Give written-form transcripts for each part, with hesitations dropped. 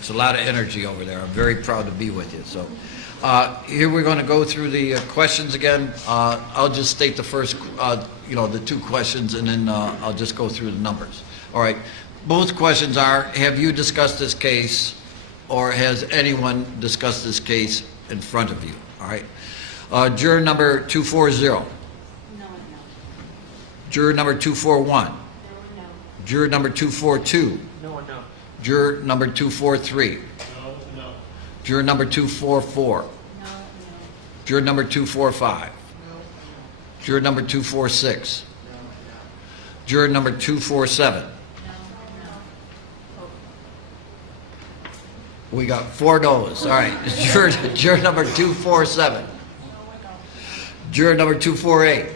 It's a lot of energy over there. I'm very proud to be with you. So here we're going to go through the questions again. I'll just state the first, the two questions, and then I'll just go through the numbers. All right. Both questions are, have you discussed this case, or has anyone discussed this case in front of you? All right. Juror number 240. No. Juror number 241. No. Juror number 242. No. Juror number 243. No. Juror number 244. No. Juror number 245. No. Juror number 246. Juror number 247. We got 4 no's. All right. Juror number 247. Juror number 248.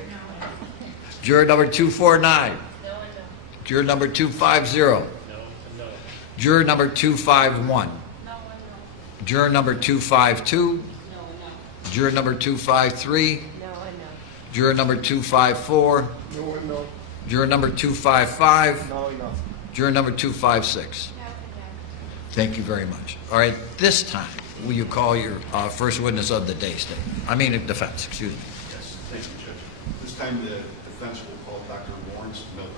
Juror number 249. Juror number 250. Juror number 251. Juror number 252. Juror number 253. Juror number 254. Juror number 255. Juror number 256. Thank you very much. All right, this time, will you call your first witness of the day statement? I mean, defense, excuse me. Yes, thank you, Judge. This time the defense will call Dr. Lawrence Miller.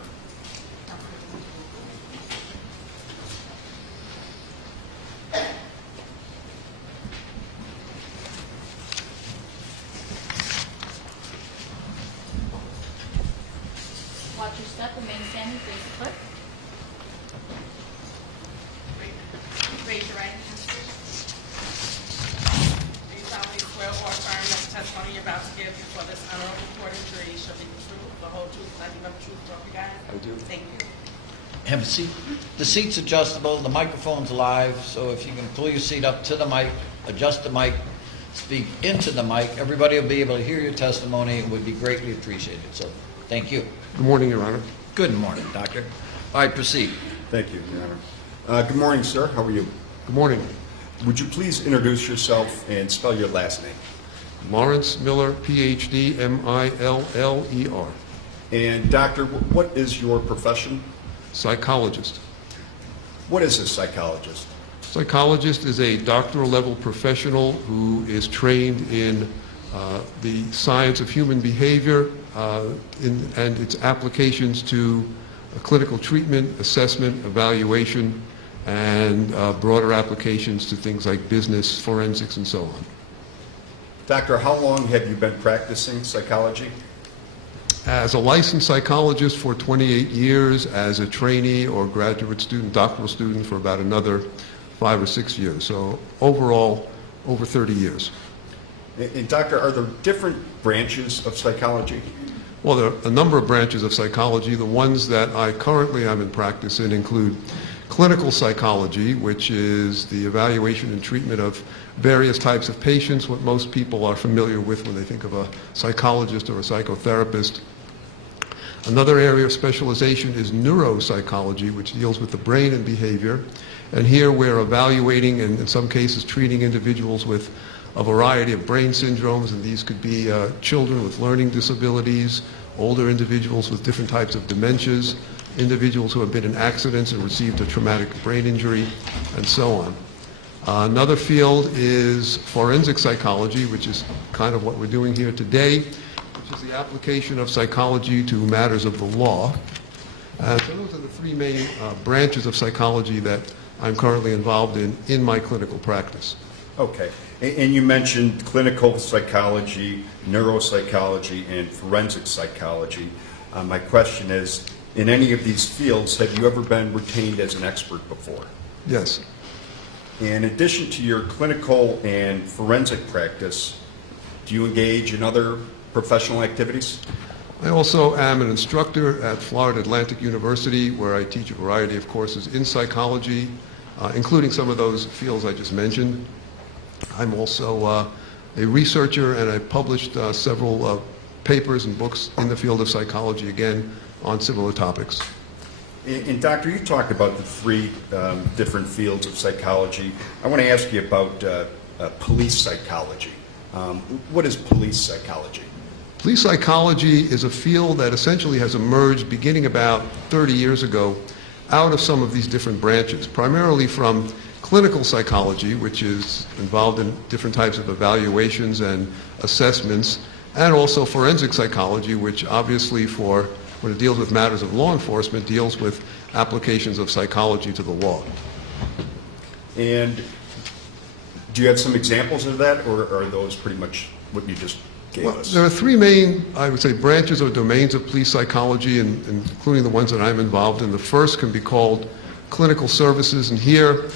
Watch your step, remain standing, face the clerk. Raise your right hand. Do you solemnly swear or affirm that the testimony you're about to give before this honorable court and jury shall be the truth, the whole truth, nothing but the truth, so help you God? I do. Thank you. Have a seat. The seat's adjustable, the microphone's live, so if you can pull your seat up to the mic, adjust the mic, speak into the mic, everybody will be able to hear your testimony. It would be greatly appreciated. So, thank you. Good morning, Your Honor. Good morning, Doctor. All right, proceed. Thank you, Your Honor. Good morning, sir. How are you? Good morning. Would you please introduce yourself and spell your last name? Lawrence Miller, Ph.D., M-I-L-L-E-R. And doctor, what is your profession? Psychologist. What is a psychologist? Psychologist is a doctoral level professional who is trained in the science of human behavior and its applications to clinical treatment, assessment, evaluation, and broader applications to things like business, forensics, and so on. Doctor, how long have you been practicing psychology? As a licensed psychologist for 28 years, as a trainee or graduate student, doctoral student for about another 5 or 6 years. So overall, over 30 years. And doctor, are there different branches of psychology? Well, there are a number of branches of psychology. The ones that I currently am in practice in include clinical psychology, which is the evaluation and treatment of various types of patients, what most people are familiar with when they think of a psychologist or a psychotherapist. Another area of specialization is neuropsychology, which deals with the brain and behavior. And here we're evaluating and in some cases treating individuals with a variety of brain syndromes, and these could be children with learning disabilities, older individuals with different types of dementias, individuals who have been in accidents and received a traumatic brain injury, and so on. Another field is forensic psychology, which is kind of what we're doing here today, which is the application of psychology to matters of the law. So those are the three main branches of psychology that I'm currently involved in my clinical practice. Okay. And you mentioned clinical psychology, neuropsychology, and forensic psychology. My question is, in any of these fields, have you ever been retained as an expert before? Yes. In addition to your clinical and forensic practice, do you engage in other professional activities? I also am an instructor at Florida Atlantic University, where I teach a variety of courses in psychology, including some of those fields I just mentioned. I'm also a researcher, and I published several papers and books in the field of psychology, again, on similar topics. And doctor, you talked about the three different fields of psychology. I want to ask you about police psychology. What is police psychology? Police psychology is a field that essentially has emerged beginning about 30 years ago out of some of these different branches, primarily from clinical psychology, which is involved in different types of evaluations and assessments, and also forensic psychology, which obviously when it deals with matters of law enforcement, deals with applications of psychology to the law. And do you have some examples of that, or are those pretty much what you just gave us? There are three main, I would say, branches or domains of police psychology, including the ones that I'm involved in. The first can be called clinical services, and here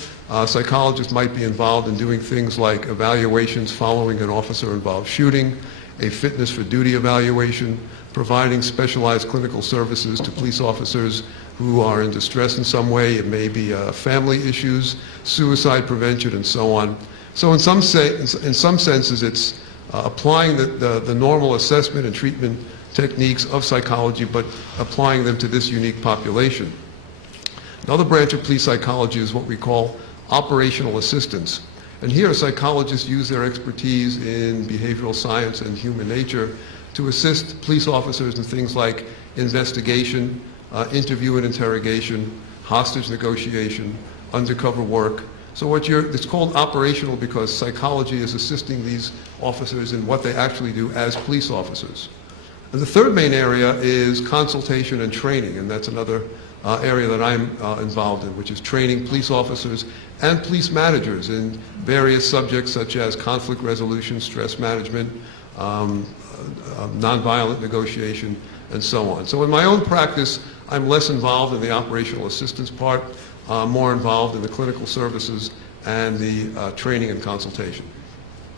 psychologists might be involved in doing things like evaluations following an officer-involved shooting, a fitness for duty evaluation, providing specialized clinical services to police officers who are in distress in some way. It may be family issues, suicide prevention, and so on. So in some senses, it's applying the normal assessment and treatment techniques of psychology, but applying them to this unique population. Another branch of police psychology is what we call operational assistance. And here, psychologists use their expertise in behavioral science and human nature to assist police officers in things like investigation, interview and interrogation, hostage negotiation, undercover work. So it's called operational because psychology is assisting these officers in what they actually do as police officers. And the third main area is consultation and training, and that's another area that I'm involved in, which is training police officers and police managers in various subjects such as conflict resolution, stress management, nonviolent negotiation, and so on. So in my own practice, I'm less involved in the operational assistance part, more involved in the clinical services and the training and consultation.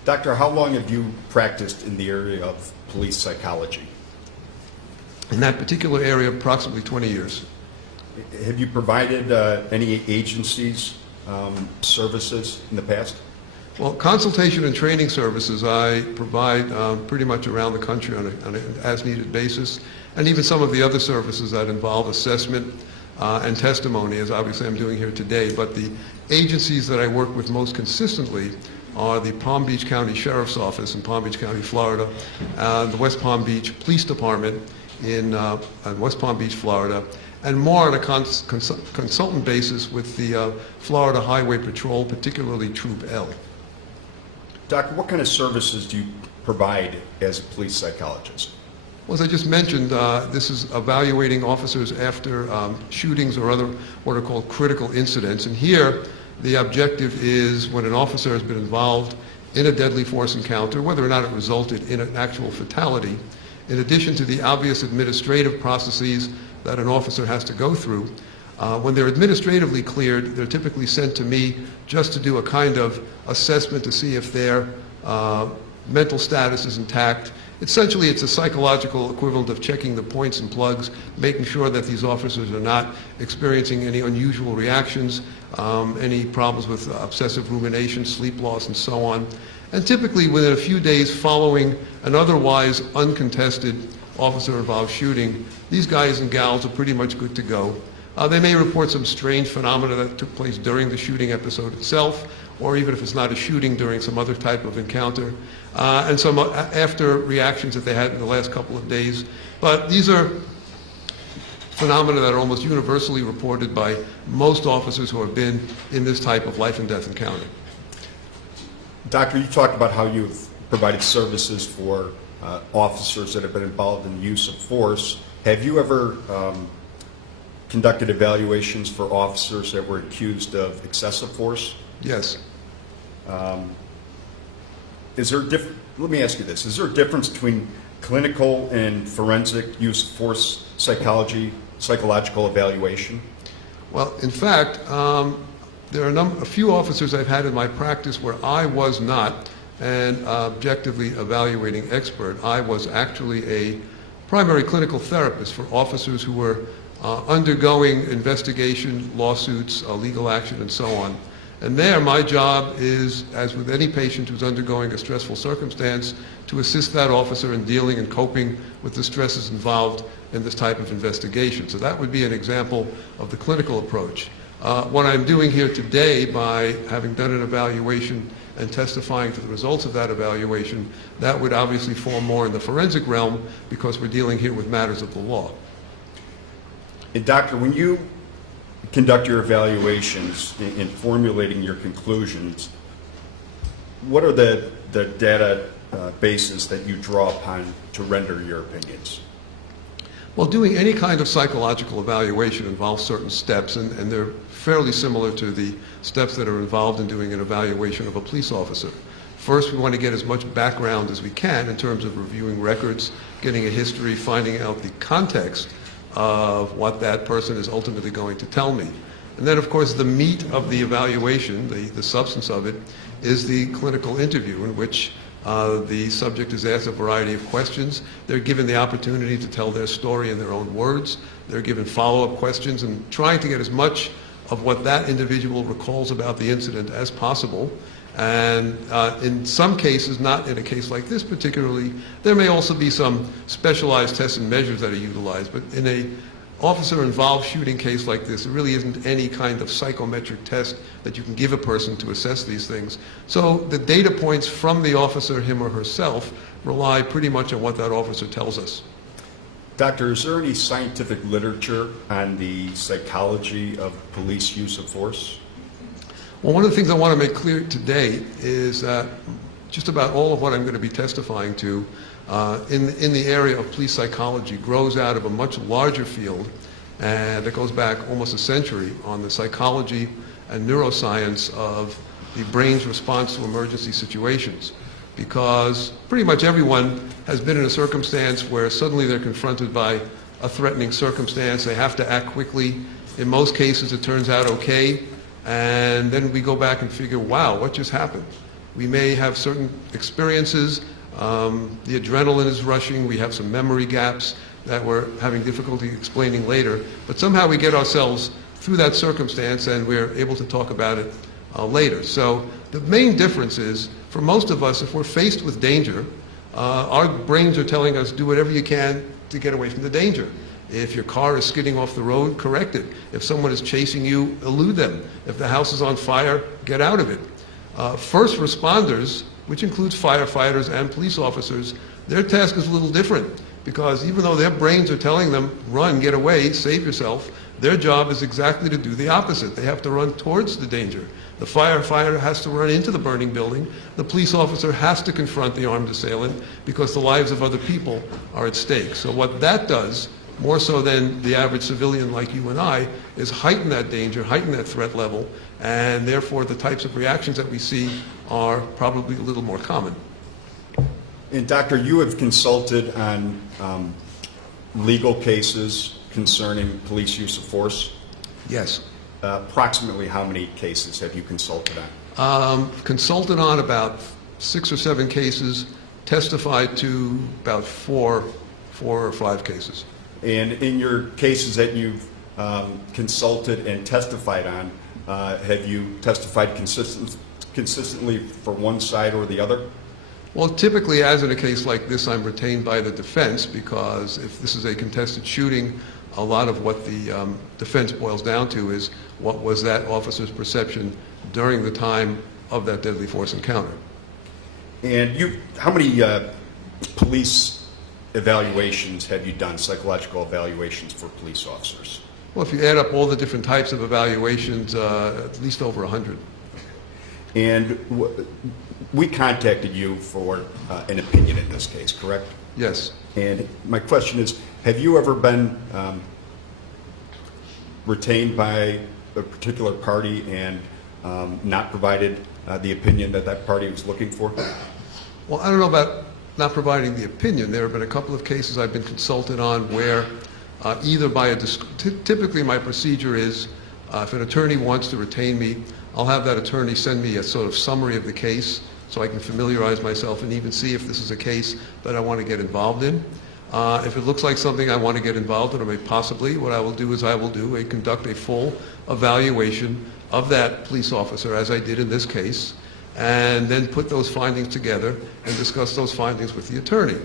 Doctor, how long have you practiced in the area of police psychology? In that particular area, approximately 20 years. Have you provided any agencies services in the past? Well, consultation and training services I provide pretty much around the country on an as-needed basis, and even some of the other services that involve assessment and testimony, as obviously I'm doing here today. But the agencies that I work with most consistently are the Palm Beach County Sheriff's Office in Palm Beach County, Florida, the West Palm Beach Police Department in West Palm Beach, Florida, and more on a consultant basis with the Florida Highway Patrol, particularly Troop L. Doctor, what kind of services do you provide as a police psychologist? Well, as I just mentioned, this is evaluating officers after shootings or other what are called critical incidents. And here, the objective is when an officer has been involved in a deadly force encounter, whether or not it resulted in an actual fatality, in addition to the obvious administrative processes that an officer has to go through, when they're administratively cleared, they're typically sent to me just to do a kind of assessment to see if their mental status is intact. Essentially, it's a psychological equivalent of checking the points and plugs, making sure that these officers are not experiencing any unusual reactions, any problems with obsessive rumination, sleep loss, and so on. And typically, within a few days following an otherwise uncontested officer-involved shooting, these guys and gals are pretty much good to go. They may report some strange phenomena that took place during the shooting episode itself, or even if it's not a shooting, during some other type of encounter, and some after reactions that they had in the last couple of days. But these are phenomena that are almost universally reported by most officers who have been in this type of life and death encounter. Doctor, you talked about how you've provided services for officers that have been involved in the use of force. Have you ever conducted evaluations for officers that were accused of excessive force? Yes. Let me ask you this. Is there a difference between clinical and forensic use of force psychological evaluation? Well, in fact, there are a few officers I've had in my practice where I was not an objectively evaluating expert. I was actually a primary clinical therapist for officers who were undergoing investigation, lawsuits, legal action, and so on. And there, my job is, as with any patient who's undergoing a stressful circumstance, to assist that officer in dealing and coping with the stresses involved in this type of investigation. So that would be an example of the clinical approach. What I'm doing here today, by having done an evaluation and testifying to the results of that evaluation, that would obviously fall more in the forensic realm because we're dealing here with matters of the law. And doctor, when you conduct your evaluations in formulating your conclusions, what are the data bases that you draw upon to render your opinions? Well, doing any kind of psychological evaluation involves certain steps, and they're fairly similar to the steps that are involved in doing an evaluation of a police officer. First, we want to get as much background as we can in terms of reviewing records, getting a history, finding out the context of what that person is ultimately going to tell me. And then, of course, the meat of the evaluation, the substance of it, is the clinical interview in which the subject is asked a variety of questions. They're given the opportunity to tell their story in their own words. They're given follow-up questions and trying to get as much of what that individual recalls about the incident as possible. And in some cases, not in a case like this particularly, there may also be some specialized tests and measures that are utilized. But in an officer-involved shooting case like this, there really isn't any kind of psychometric test that you can give a person to assess these things. So the data points from the officer, him or herself, rely pretty much on what that officer tells us. Doctor, is there any scientific literature on the psychology of police use of force? Well, one of the things I want to make clear today is that just about all of what I'm going to be testifying to in the area of police psychology grows out of a much larger field and that goes back almost a century on the psychology and neuroscience of the brain's response to emergency situations. Because pretty much everyone has been in a circumstance where suddenly they're confronted by a threatening circumstance. They have to act quickly. In most cases, it turns out okay. And then we go back and figure, wow, what just happened? We may have certain experiences. The adrenaline is rushing. We have some memory gaps that we're having difficulty explaining later. But somehow we get ourselves through that circumstance and we're able to talk about it later. So the main difference is, for most of us, if we're faced with danger, our brains are telling us, do whatever you can to get away from the danger. If your car is skidding off the road, correct it. If someone is chasing you, elude them. If the house is on fire, get out of it. First responders, which includes firefighters and police officers, their task is a little different, because even though their brains are telling them, run, get away, save yourself, their job is exactly to do the opposite. They have to run towards the danger. The firefighter has to run into the burning building. The police officer has to confront the armed assailant because the lives of other people are at stake. So what that does, more so than the average civilian like you and I, is heighten that danger, heighten that threat level, and therefore the types of reactions that we see are probably a little more common. And Doctor, you have consulted on legal cases concerning police use of force? Yes. Approximately how many cases have you consulted on? Consulted on about 6 or 7 cases, testified to about 4 or 5 cases. And in your cases that you've consulted and testified on, have you testified consistently for one side or the other? Well, typically, as in a case like this, I'm retained by the defense, because if this is a contested shooting, a lot of what the defense boils down to is what was that officer's perception during the time of that deadly force encounter. And how many police evaluations have you done, psychological evaluations for police officers? Well, if you add up all the different types of evaluations, at least over 100. And we contacted you for an opinion in this case, correct? Yes. And my question is, have you ever been retained by a particular party and not provided the opinion that that party was looking for? Well, I don't know about not providing the opinion. There have been a couple of cases I've been consulted on where either by typically my procedure is if an attorney wants to retain me, I'll have that attorney send me a sort of summary of the case so I can familiarize myself and even see if this is a case that I want to get involved in. If it looks like something I want to get involved in, or maybe possibly, what I will do is conduct a full evaluation of that police officer, as I did in this case, and then put those findings together and discuss those findings with the attorney.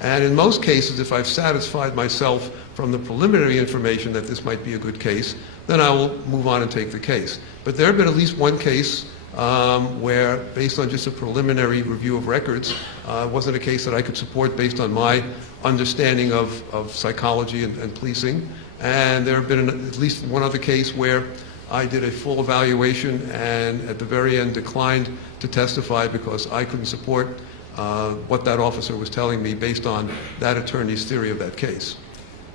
And in most cases, if I've satisfied myself from the preliminary information that this might be a good case, then I will move on and take the case. But there have been at least one case where, based on just a preliminary review of records, wasn't a case that I could support based on my understanding of psychology and policing. And there have been at least one other case where I did a full evaluation and at the very end declined to testify because I couldn't support what that officer was telling me based on that attorney's theory of that case.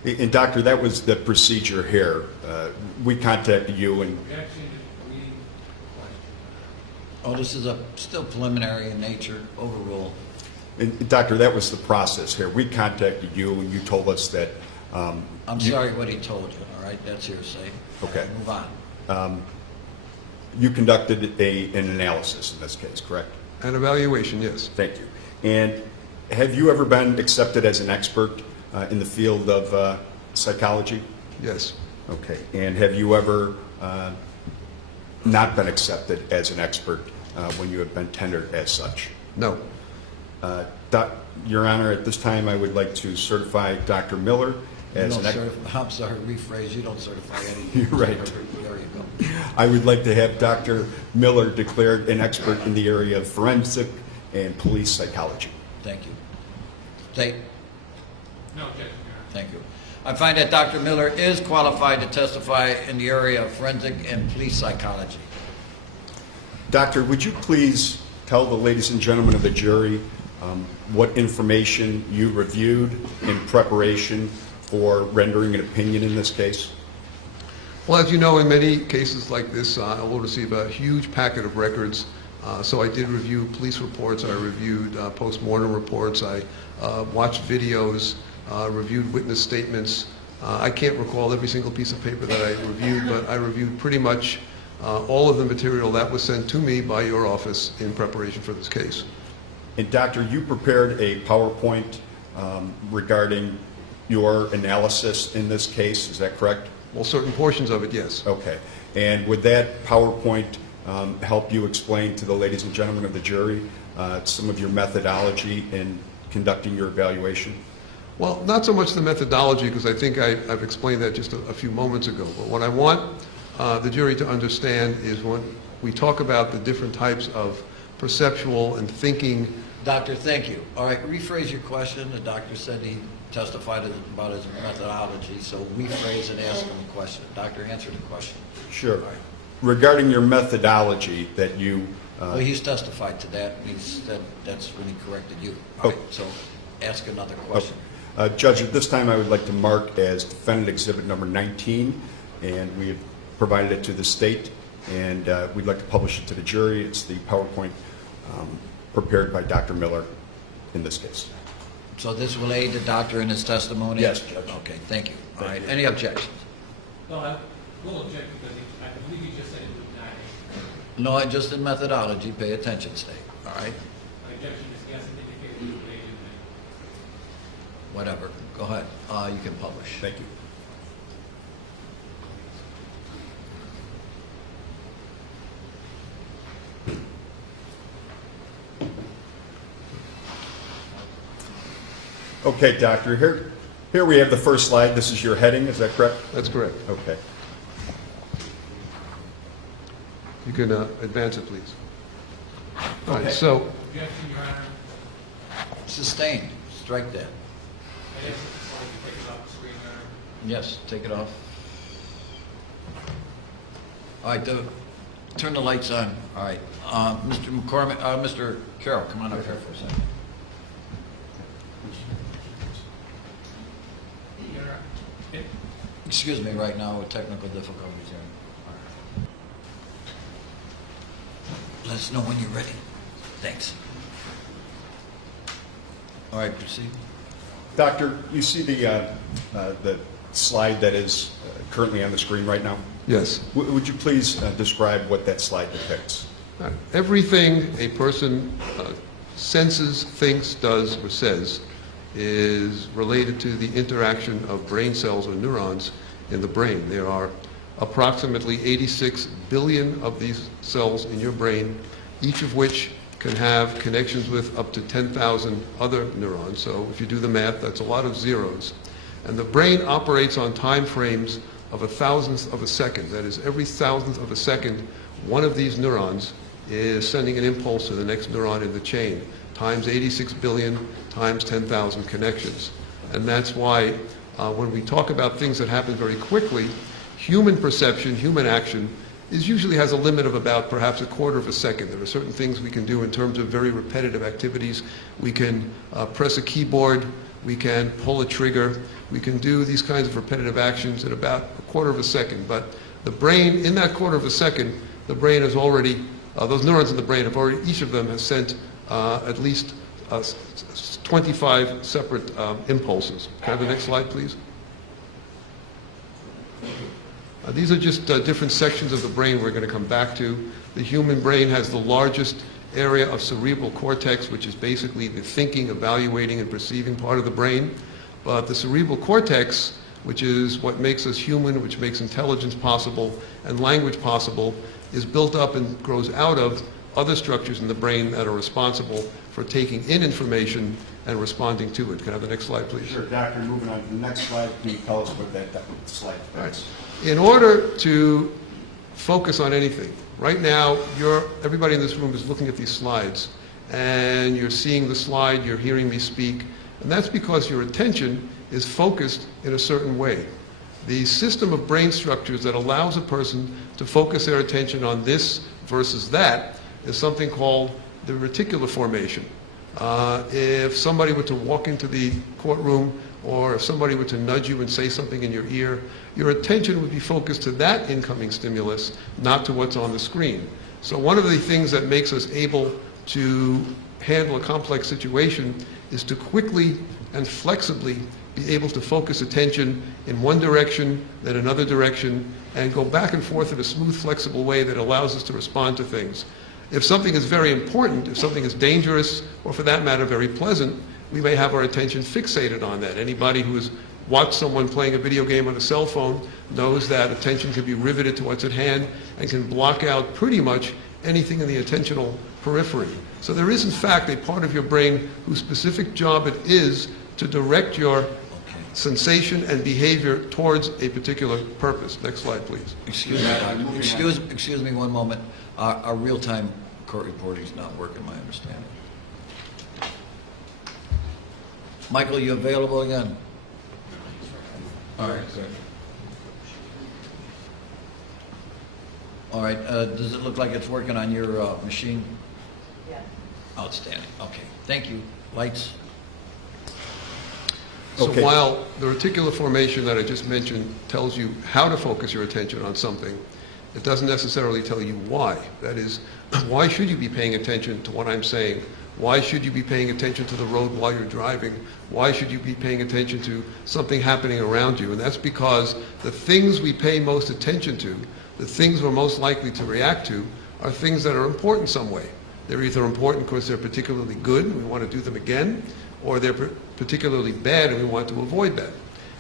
And Doctor, that was the procedure here. We contacted you and... Oh, this is still preliminary in nature, overrule. And Doctor, that was the process here. We contacted you and you told us that... I'm sorry what he told you, all right? That's hearsay. Okay. Move on. You conducted an analysis in this case, correct? An evaluation, yes. Thank you. And have you ever been accepted as an expert in the field of psychology? Yes. Okay. And have you ever not been accepted as an expert when you have been tendered as such? No. Your Honor, at this time I would like to certify Dr. Miller as an expert. I'm sorry, rephrase, you don't certify anything. You're right. There you go. I would like to have Dr. Miller declared an expert in the area of forensic and police psychology. Thank you. State. No objection, Your Honor. Thank you. I find that Dr. Miller is qualified to testify in the area of forensic and police psychology. Doctor, would you please tell the ladies and gentlemen of the jury what information you reviewed in preparation for rendering an opinion in this case? Well, as you know, in many cases like this, I will receive a huge packet of records. So I did review police reports, I reviewed post-mortem reports, I watched videos, reviewed witness statements. I can't recall every single piece of paper that I reviewed, but I reviewed pretty much all of the material that was sent to me by your office in preparation for this case. And Doctor, you prepared a PowerPoint regarding your analysis in this case, is that correct? Well, certain portions of it, yes. Okay. And would that PowerPoint help you explain to the ladies and gentlemen of the jury some of your methodology in conducting your evaluation? Well, not so much the methodology, because I think I've explained that just a few moments ago. But what I want the jury to understand is when we talk about the different types of perceptual and thinking. Doctor, thank you. All right, rephrase your question. The doctor said he testified about his methodology, so rephrase and ask him a question. Doctor, answer the question. Sure. All right. Regarding your methodology that you... Well, he's testified to that. He said that's when he corrected you. All right, so ask another question. Judge, at this time I would like to mark as defendant exhibit number 19, and we have provided it to the state, and we'd like to publish it to the jury. It's the PowerPoint prepared by Dr. Miller in this case. So this will aid the doctor in his testimony? Yes, Judge. Okay, thank you. All right, any objections? No, I will object because I believe you just said it was not. No, I just in methodology. Pay attention, State. All right? My objection is yes, it indicated it was related. Whatever. Go ahead. You can publish. Thank you. Okay, Doctor, here we have the first slide. This is your heading, is that correct? That's correct. Okay. You can advance it, please. All right, so Objection, Your Honor. Sustained. Strike that. I ask that the slide be taken off the screen, Your Honor. Yes, take it off. All right, turn the lights on. All right. Mr. McCormick, Mr. Carroll, come on up here for a second. Your Honor, it- Excuse me right now with technical difficulties here. All right. Let us know when you're ready. Thanks. All right, proceed. Doctor, you see the slide that is currently on the screen right now? yes. Would you please describe what that slide depicts? Everything a person senses, thinks, does, or says is related to the interaction of brain cells or neurons in the brain. There are approximately 86 billion of these cells in your brain, each of which can have connections with up to 10,000 other neurons. So if you do the math, that's a lot of zeros. And the brain operates on time frames of a thousandth of a second. That is, every thousandth of a second, one of these neurons is sending an impulse to the next neuron in the chain, times 86 billion times 10,000 connections. And that's why when we talk about things that happen very quickly, human perception, human action, usually has a limit of about perhaps a quarter of a second. There are certain things we can do in terms of very repetitive activities. We can press a keyboard, we can pull a trigger, we can do these kinds of repetitive actions in about a quarter of a second. But the brain, in that quarter of a second, the brain has already, those neurons in the brain have already, each of them has sent at least 25 separate impulses. Can I have the next slide, please? These are just different sections of the brain we're going to come back to. The human brain has the largest area of cerebral cortex, which is basically the thinking, evaluating, and perceiving part of the brain. But the cerebral cortex, which is what makes us human, which makes intelligence possible and language possible, is built up and grows out of other structures in the brain that are responsible for taking in information and responding to it. Can I have the next slide, please? Sure, Doctor, moving on to the next slide. Can you tell us what that slide is? All right. In order to focus on anything, right now, everybody in this room is looking at these slides, and you're seeing the slide, you're hearing me speak, and that's because your attention is focused in a certain way. The system of brain structures that allows a person to focus their attention on this versus that is something called the reticular formation. If somebody were to walk into the courtroom, or if somebody were to nudge you and say something in your ear, your attention would be focused to that incoming stimulus, not to what's on the screen. So one of the things that makes us able to handle a complex situation is to quickly and flexibly be able to focus attention in one direction, then another direction, and go back and forth in a smooth, flexible way that allows us to respond to things. If something is very important, if something is dangerous, or for that matter, very pleasant, we may have our attention fixated on that. Anybody who has watched someone playing a video game on a cell phone knows that attention can be riveted to what's at hand and can block out pretty much anything in the attentional periphery. So there is, in fact, a part of your brain whose specific job it is to direct your sensation and behavior towards a particular purpose. Next slide, please. Excuse me, Doctor. Excuse me one moment. Our real-time court reporting is not working, my understanding. Michael, you available again? All right, good. All right, does it look like it's working on your machine? Yes. Outstanding. Okay, thank you. Lights? So Okay. while the reticular formation that I just mentioned tells you how to focus your attention on something, it doesn't necessarily tell you why. That is, why should you be paying attention to what I'm saying? Why should you be paying attention to the road while you're driving? Why should you be paying attention to something happening around you? And that's because the things we pay most attention to, the things we're most likely to react to, are things that are important some way. They're either important because they're particularly good and we want to do them again, or they're particularly bad and we want to avoid that.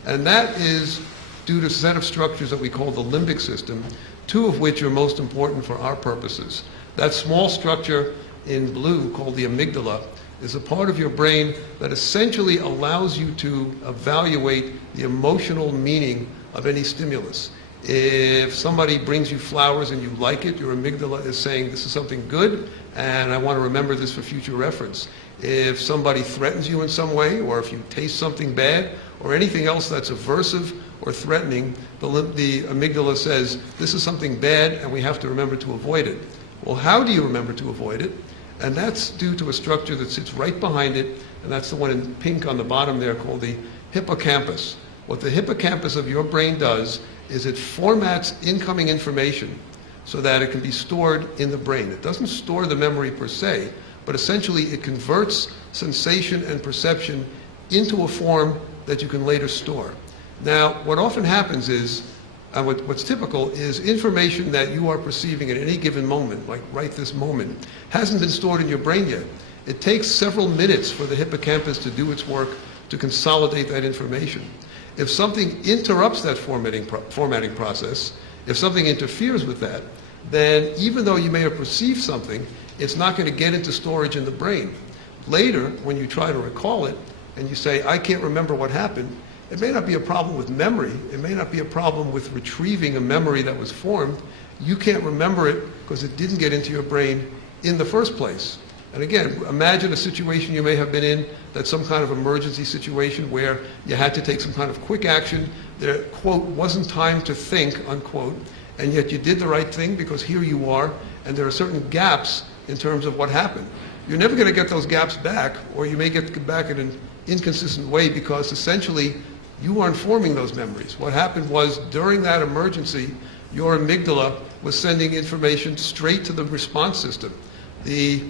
And that is due to a set of structures that we call the limbic system, two of which are most important for our purposes. That small structure in blue called the amygdala is a part of your brain that essentially allows you to evaluate the emotional meaning of any stimulus. If somebody brings you flowers and you like it, your amygdala is saying this is something good and I want to remember this for future reference. If somebody threatens you in some way, or if you taste something bad, or anything else that's aversive or threatening, the amygdala says this is something bad and we have to remember to avoid it. Well, how do you remember to avoid it? And that's due to a structure that sits right behind it, and that's the one in pink on the bottom there called the hippocampus. What the hippocampus of your brain does is it formats incoming information so that it can be stored in the brain. It doesn't store the memory per se, but essentially it converts sensation and perception into a form that you can later store. Now, what often happens is, what's typical is information that you are perceiving at any given moment, like right this moment, hasn't been stored in your brain yet. It takes several minutes for the hippocampus to do its work to consolidate that information. If something interrupts that formatting process, if something interferes with that, then even though you may have perceived something, it's not going to get into storage in the brain. Later, when you try to recall it and you say, I can't remember what happened, It may not be a problem with memory. It may not be a problem with retrieving a memory that was formed. You can't remember it because it didn't get into your brain in the first place. And again, imagine a situation you may have been in that's some kind of emergency situation where you had to take some kind of quick action. There, quote, wasn't time to think, unquote, and yet you did the right thing because here you are, and there are certain gaps in terms of what happened. You're never going to get those gaps back, or you may get back in an inconsistent way because essentially you aren't forming those memories. What happened was during that emergency, your amygdala was sending information straight to the response system. The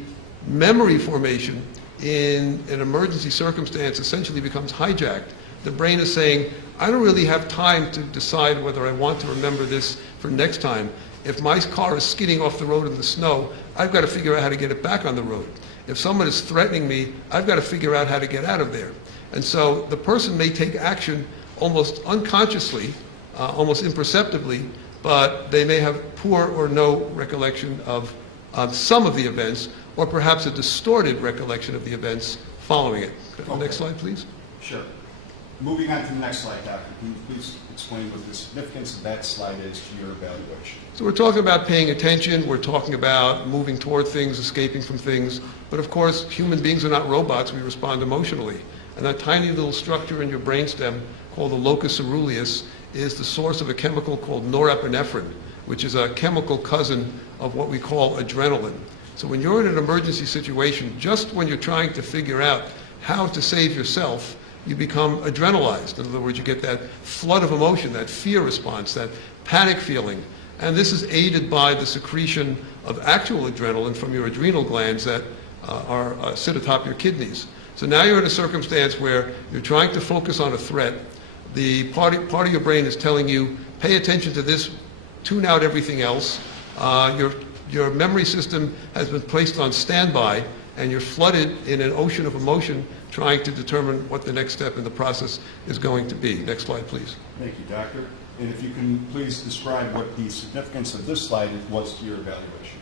memory formation in an emergency circumstance essentially becomes hijacked. The brain is saying, I don't really have time to decide whether I want to remember this for next time. If my car is skidding off the road in the snow, I've got to figure out how to get it back on the road. If someone is threatening me, I've got to figure out how to get out of there. And so the person may take action almost unconsciously, almost imperceptibly, but they may have poor or no recollection of some of the events, or perhaps a distorted recollection of the events following it. Okay. Next slide, please. Sure. Moving on to the next slide, Doctor. Can you please explain what the significance of that slide is to your evaluation? So we're talking about paying attention, we're talking about moving toward things, escaping from things, but of course human beings are not robots, we respond emotionally. And that tiny little structure in your brainstem called the locus ceruleus is the source of a chemical called norepinephrine, which is a chemical cousin of what we call adrenaline. So when you're in an emergency situation, just when you're trying to figure out how to save yourself, you become adrenalized. In other words, you get that flood of emotion, that fear response, that panic feeling. And this is aided by the secretion of actual adrenaline from your adrenal glands that sit atop your kidneys. So now you're in a circumstance where you're trying to focus on a threat. The part of your brain is telling you, pay attention to this, tune out everything else. Your memory system has been placed on standby, and you're flooded in an ocean of emotion trying to determine what the next step in the process is going to be. Next slide, please. Thank you, Doctor. And if you can please describe what the significance of this slide was to your evaluation.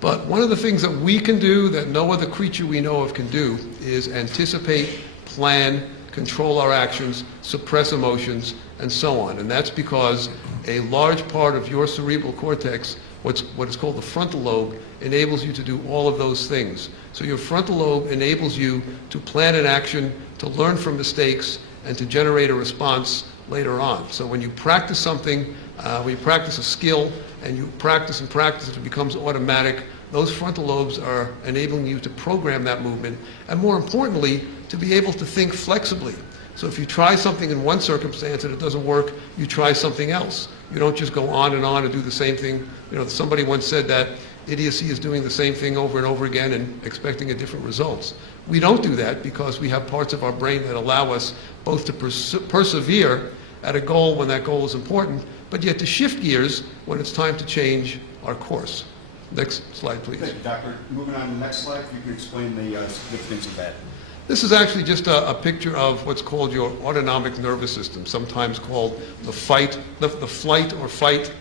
But one of the things that we can do that no other creature we know of can do is anticipate, plan, control our actions, suppress emotions, and so on. And that's because a large part of your cerebral cortex, what is called the frontal lobe, enables you to do all of those things. So your frontal lobe enables you to plan an action, to learn from mistakes, and to generate a response later on. So when you practice something, when you practice a skill, and you practice and practice, it becomes automatic. Those frontal lobes are enabling you to program that movement, and more importantly, to be able to think flexibly. So if you try something in one circumstance and it doesn't work, you try something else. You don't just go on and do the same thing. You know, somebody once said that idiocy is doing the same thing over and over again and expecting a different results. We don't do that because we have parts of our brain that allow us both to persevere at a goal when that goal is important, but yet to shift gears when it's time to change our course. Next slide, please. Thank you, Doctor. Moving on to the next slide, if you can explain the significance of that. This is actually just a picture of what's called your autonomic nervous system, sometimes called the flight or fight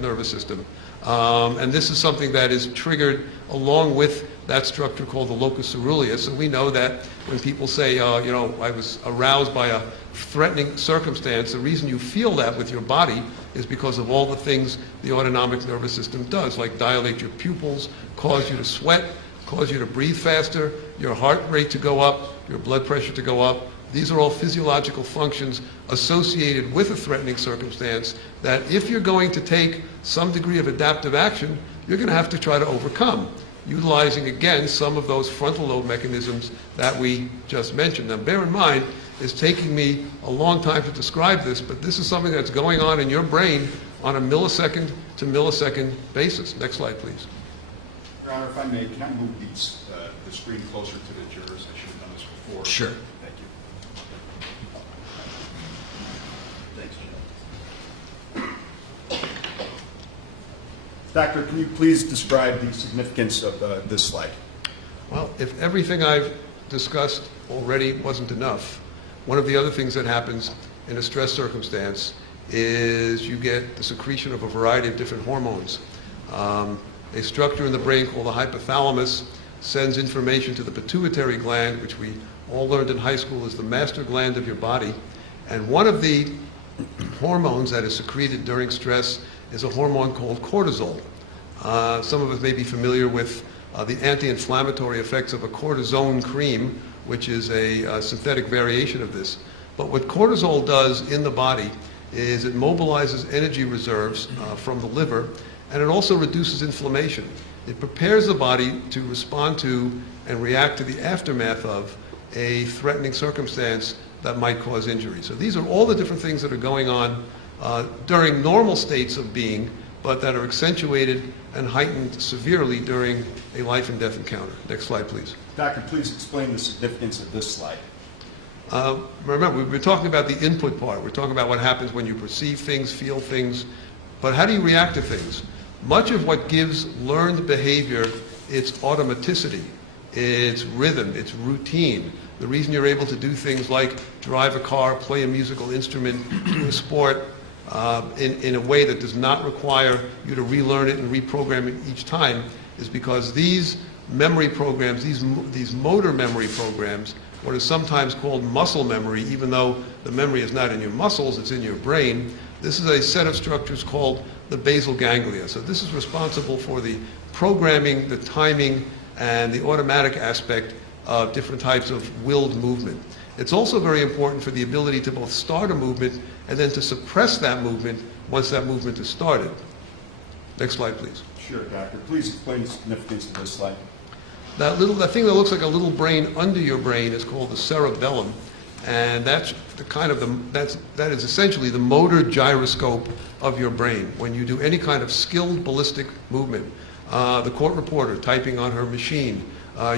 nervous system. And this is something that is triggered along with that structure called the locus ceruleus. So we know that when people say, you know, I was aroused by a threatening circumstance, the reason you feel that with your body is because of all the things the autonomic nervous system does, like dilate your pupils, cause you to sweat, cause you to breathe faster, your heart rate to go up, your blood pressure to go up. These are all physiological functions associated with a threatening circumstance that if you're going to take some degree of adaptive action, you're going to have to try to overcome, utilizing, again, some of those frontal lobe mechanisms that we just mentioned. Now, bear in mind, it's taking me a long time to describe this, but this is something that's going on in your brain on a millisecond to millisecond basis. Next slide, please. Your Honor, if I may, can I move the screen closer to the jurors? I should have done this before. Sure. Thank you. Thanks, Jim. Doctor, can you please describe the significance of this slide? Well, if everything I've discussed already wasn't enough, one of the other things that happens in a stress circumstance is you get the secretion of a variety of different hormones. A structure in the brain called the hypothalamus sends information to the pituitary gland, which we all learned in high school, is the master gland of your body. And one of the hormones that is secreted during stress is a hormone called cortisol. Some of us may be familiar with the anti-inflammatory effects of a cortisone cream, which is a synthetic variation of this. But what cortisol does in the body is it mobilizes energy reserves from the liver, and it also reduces inflammation. It prepares the body to respond to and react to the aftermath of a threatening circumstance that might cause injury. So these are all the different things that are going on during normal states of being, but that are accentuated and heightened severely during a life and death encounter. Next slide, please. Doctor, please explain the significance of this slide. Remember, we've been talking about the input part. We're talking about what happens when you perceive things, feel things, but how do you react to things? Much of what gives learned behavior its automaticity, its rhythm, its routine. The reason you're able to do things like drive a car, play a musical instrument, do a sport in a way that does not require you to relearn it and reprogram it each time is because these memory programs, these motor memory programs, what is sometimes called muscle memory, even though the memory is not in your muscles, it's in your brain. This is a set of structures called the basal ganglia. So this is responsible for the programming, the timing, and the automatic aspect of different types of willed movement. It's also very important for the ability to both start a movement and then to suppress that movement once that movement is started. Next slide, please. Sure, Doctor. Please explain the significance of this slide. That thing that looks like a little brain under your brain is called the cerebellum, and that's that is essentially the motor gyroscope of your brain. When you do any kind of skilled ballistic movement, the court reporter typing on her machine,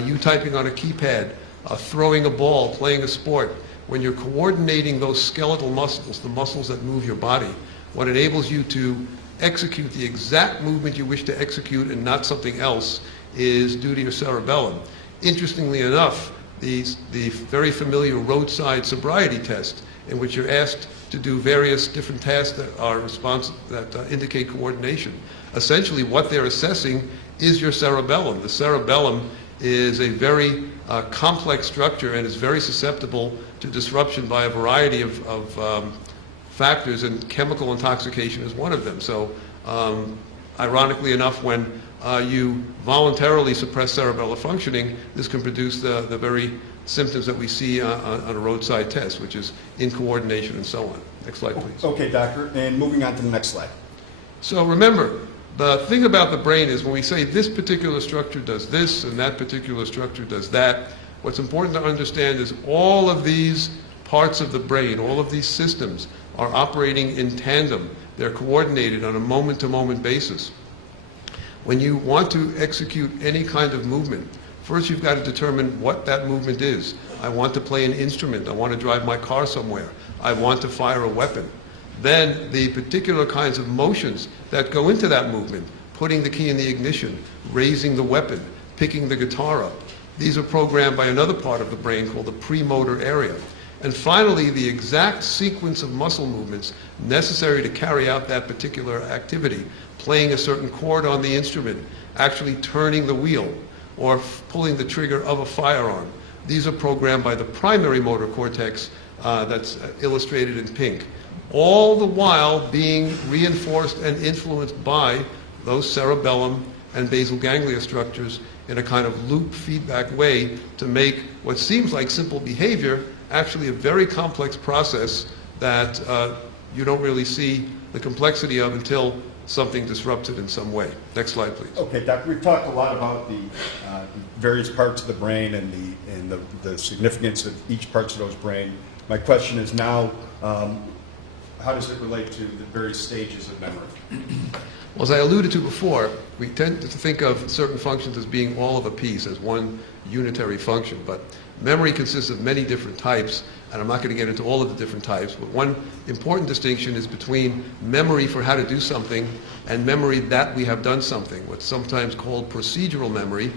you typing on a keypad, throwing a ball, playing a sport, when you're coordinating those skeletal muscles, the muscles that move your body, what enables you to execute the exact movement you wish to execute and not something else is due to your cerebellum. Interestingly enough, the very familiar roadside sobriety test, in which you're asked to do various different tasks that indicate coordination. Essentially, what they're assessing is your cerebellum. The cerebellum is a very complex structure and is very susceptible to disruption by a variety of factors, and chemical intoxication is one of them. So, ironically enough, when you voluntarily suppress cerebellar functioning, this can produce the very symptoms that we see on a roadside test, which is incoordination and so on. Next slide, please. Okay, Doctor, and moving on to the next slide. So remember, the thing about the brain is when we say this particular structure does this and that particular structure does that, what's important to understand is all of these parts of the brain, all of these systems are operating in tandem. They're coordinated on a moment-to-moment basis. When you want to execute any kind of movement, first you've got to determine what that movement is. I want to play an instrument. I want to drive my car somewhere. I want to fire a weapon. Then the particular kinds of motions that go into that movement, putting the key in the ignition, raising the weapon, picking the guitar up, these are programmed by another part of the brain called the premotor area. And finally, the exact sequence of muscle movements necessary to carry out that particular activity, playing a certain chord on the instrument, actually turning the wheel, or pulling the trigger of a firearm. These are programmed by the primary motor cortex that's illustrated in pink, all the while being reinforced and influenced by those cerebellum and basal ganglia structures in a kind of loop feedback way to make what seems like simple behavior actually a very complex process that you don't really see the complexity of until something disrupts it in some way. Next slide, please. Okay, Doctor, we've talked a lot about the various parts of the brain and the significance of each parts of those brain. My question is now, how does it relate to the various stages of memory? Well, as I alluded to before, we tend to think of certain functions as being all of a piece, as one unitary function, but memory consists of many different types, and I'm not going to get into all of the different types, but one important distinction is between memory for how to do something and memory that we have done something, what's sometimes called procedural memory,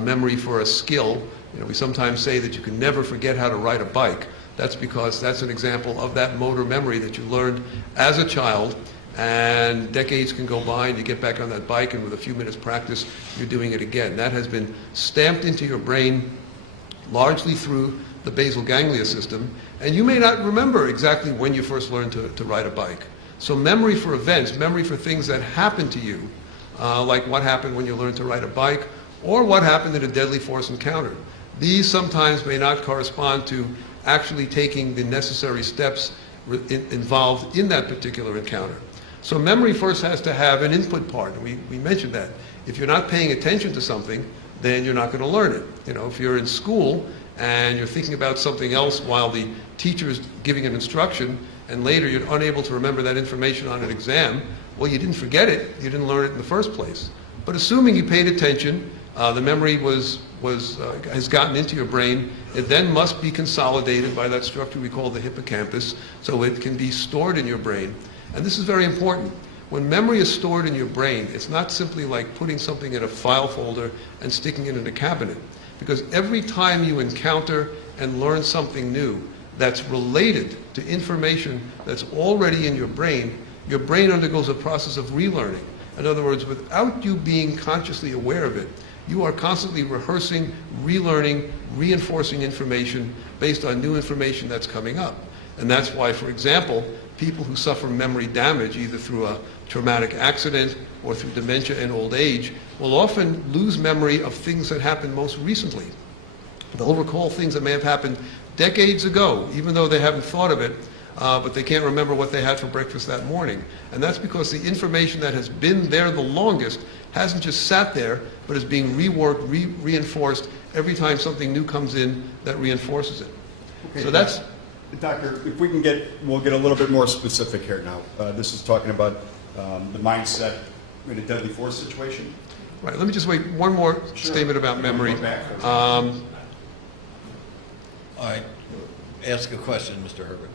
memory for a skill. You know, we sometimes say that you can never forget how to ride a bike. That's because that's an example of that motor memory that you learned as a child, and decades can go by and you get back on that bike and with a few minutes practice you're doing it again. That has been stamped into your brain largely through the basal ganglia system, and you may not remember exactly when you first learned to ride a bike. So memory for events, memory for things that happened to you, like what happened when you learned to ride a bike, or what happened in a deadly force encounter. These sometimes may not correspond to actually taking the necessary steps involved in that particular encounter. So memory first has to have an input part, and we mentioned that. If you're not paying attention to something, then you're not going to learn it. You know, if you're in school and you're thinking about something else while the teacher is giving an instruction, and later you're unable to remember that information on an exam, well, you didn't forget it, you didn't learn it in the first place. But assuming you paid attention, the memory has gotten into your brain, it then must be consolidated by that structure we call the hippocampus, so it can be stored in your brain. And this is very important. When memory is stored in your brain, it's not simply like putting something in a file folder and sticking it in a cabinet. Because every time you encounter and learn something new that's related to information that's already in your brain undergoes a process of relearning. In other words, without you being consciously aware of it, you are constantly rehearsing, relearning, reinforcing information based on new information that's coming up. And that's why, for example, people who suffer memory damage, either through a traumatic accident or through dementia and old age, will often lose memory of things that happened most recently. They'll recall things that may have happened decades ago, even though they haven't thought of it, but they can't remember what they had for breakfast that morning. And that's because the information that has been there the longest hasn't just sat there, but is being reworked, reinforced every time something new comes in that reinforces it. Okay, so that's... Doctor, if we can we'll get a little bit more specific here now. This is talking about the mindset in a deadly force situation. Right, let me just make one more statement about memory. All right. Ask a question, Mr. Herbert.